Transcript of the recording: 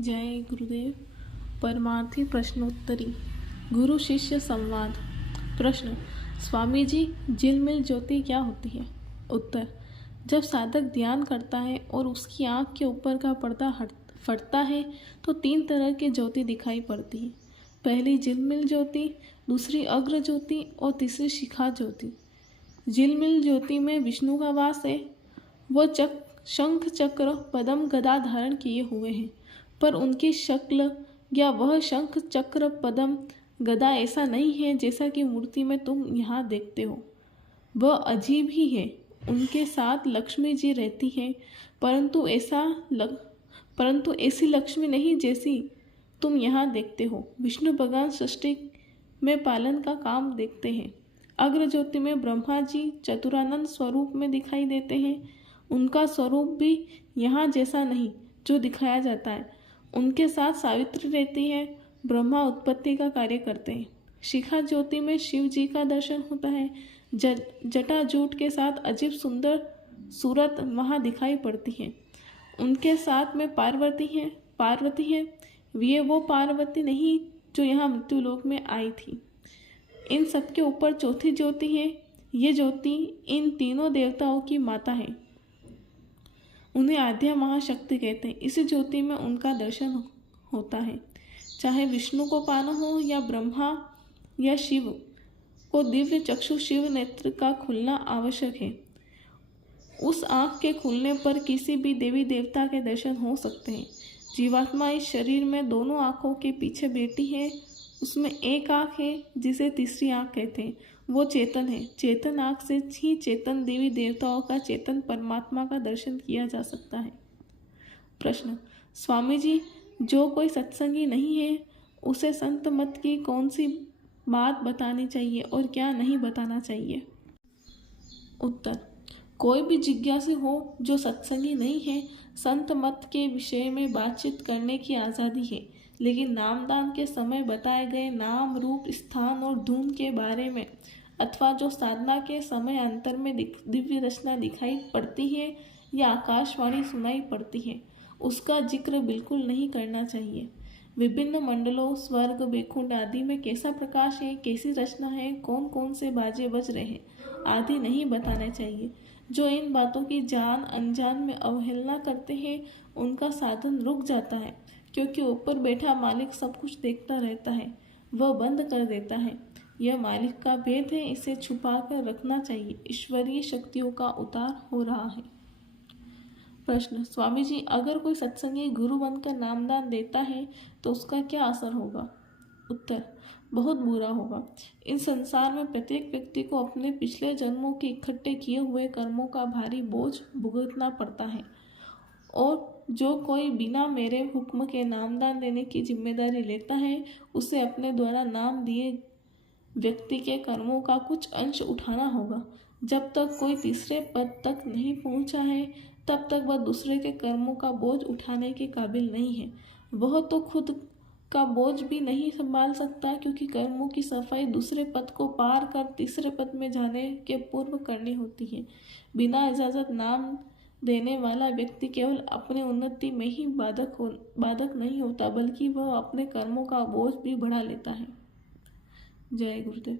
जय गुरुदेव। परमार्थी प्रश्नोत्तरी। गुरु शिष्य संवाद। प्रश्न, स्वामी जी, झिलमिल ज्योति क्या होती है? उत्तर, जब साधक ध्यान करता है और उसकी आँख के ऊपर का पर्दा फटता है तो 3 तरह की ज्योति दिखाई पड़ती है। पहली झिलमिल ज्योति, दूसरी अग्र ज्योति और तीसरी शिखा ज्योति। झिलमिल ज्योति में विष्णु का वास है। वह शंख चक्र पद्म गदा धारण किए हुए हैं, पर उनकी शक्ल या वह शंख चक्र पद्म गदा ऐसा नहीं है जैसा कि मूर्ति में तुम यहाँ देखते हो। वह अजीब ही है। उनके साथ लक्ष्मी जी रहती हैं, परंतु ऐसी लक्ष्मी नहीं जैसी तुम यहाँ देखते हो। विष्णु भगवान सृष्टि में पालन का काम देखते हैं। अग्र ज्योति में ब्रह्मा जी चतुरानंद स्वरूप में दिखाई देते हैं। उनका स्वरूप भी यहाँ जैसा नहीं जो दिखाया जाता है। उनके साथ सावित्री रहती है। ब्रह्मा उत्पत्ति का कार्य करते हैं। शिखा ज्योति में शिव जी का दर्शन होता है। जटा जूट के साथ अजीब सुंदर सूरत वहाँ दिखाई पड़ती है। उनके साथ में पार्वती है। ये वो पार्वती नहीं जो यहाँ मृत्युलोक में आई थी। इन सबके ऊपर चौथी ज्योति है। ये ज्योति इन तीनों देवताओं की माता है। उन्हें आद्या महाशक्ति कहते हैं। इसी ज्योति में उनका दर्शन होता है। चाहे विष्णु को पाना हो या ब्रह्मा या शिव को दिव्य चक्षु शिव नेत्र का खुलना आवश्यक है। उस आँख के खुलने पर किसी भी देवी देवता के दर्शन हो सकते हैं। जीवात्मा इस शरीर में दोनों आँखों के पीछे बैठी है। उसमें एक आँख है जिसे तीसरी आँख कहते हैं। वो चेतन है। चेतन आँख से ही चेतन देवी देवताओं का, चेतन परमात्मा का दर्शन किया जा सकता है। प्रश्न, स्वामी जी, जो कोई सत्संगी नहीं है उसे संत मत की कौन सी बात बतानी चाहिए और क्या नहीं बताना चाहिए? उत्तर, कोई भी जिज्ञासु हो जो सत्संगी नहीं है, संत मत के विषय में बातचीत करने की आज़ादी है, लेकिन नामदान के समय बताए गए नाम, रूप, स्थान और धुन के बारे में अथवा जो साधना के समय अंतर में दिव्य रचना दिखाई पड़ती है या आकाशवाणी सुनाई पड़ती है, उसका जिक्र बिल्कुल नहीं करना चाहिए। विभिन्न मंडलों, स्वर्ग, वैकुंठ आदि में कैसा प्रकाश है, कैसी रचना है, कौन कौन से बाजे बज रहे हैं आदि नहीं बताना चाहिए। जो इन बातों की जान अनजान में अवहेलना करते हैं उनका साधन रुक जाता है, क्योंकि ऊपर बैठा मालिक सब कुछ देखता रहता है। वह बंद कर देता है। यह मालिक का भेद है, इसे छुपा कर रखना चाहिए। ईश्वरीय शक्तियों का उतार हो रहा है। प्रश्न, स्वामी जी, अगर कोई सत्संगी गुरु बनकर नामदान देता है तो उसका क्या असर होगा? उत्तर, बहुत बुरा होगा। इस संसार में प्रत्येक व्यक्ति को अपने पिछले जन्मों के इकट्ठे किए हुए कर्मों का भारी बोझ भुगतना पड़ता है, और जो कोई बिना मेरे हुक्म के नामदान देने की जिम्मेदारी लेता है उसे अपने द्वारा नाम दिए व्यक्ति के कर्मों का कुछ अंश उठाना होगा। जब तक कोई तीसरे पद तक नहीं पहुंचा है तब तक वह दूसरे के कर्मों का बोझ उठाने के काबिल नहीं है। वह तो खुद का बोझ भी नहीं संभाल सकता, क्योंकि कर्मों की सफाई दूसरे पद को पार कर तीसरे पद में जाने के पूर्व करनी होती है। बिना इजाज़त नाम देने वाला व्यक्ति केवल अपने उन्नति में ही बाधक नहीं होता, बल्कि वह अपने कर्मों का बोझ भी बढ़ा लेता है। जय गुरुदेव।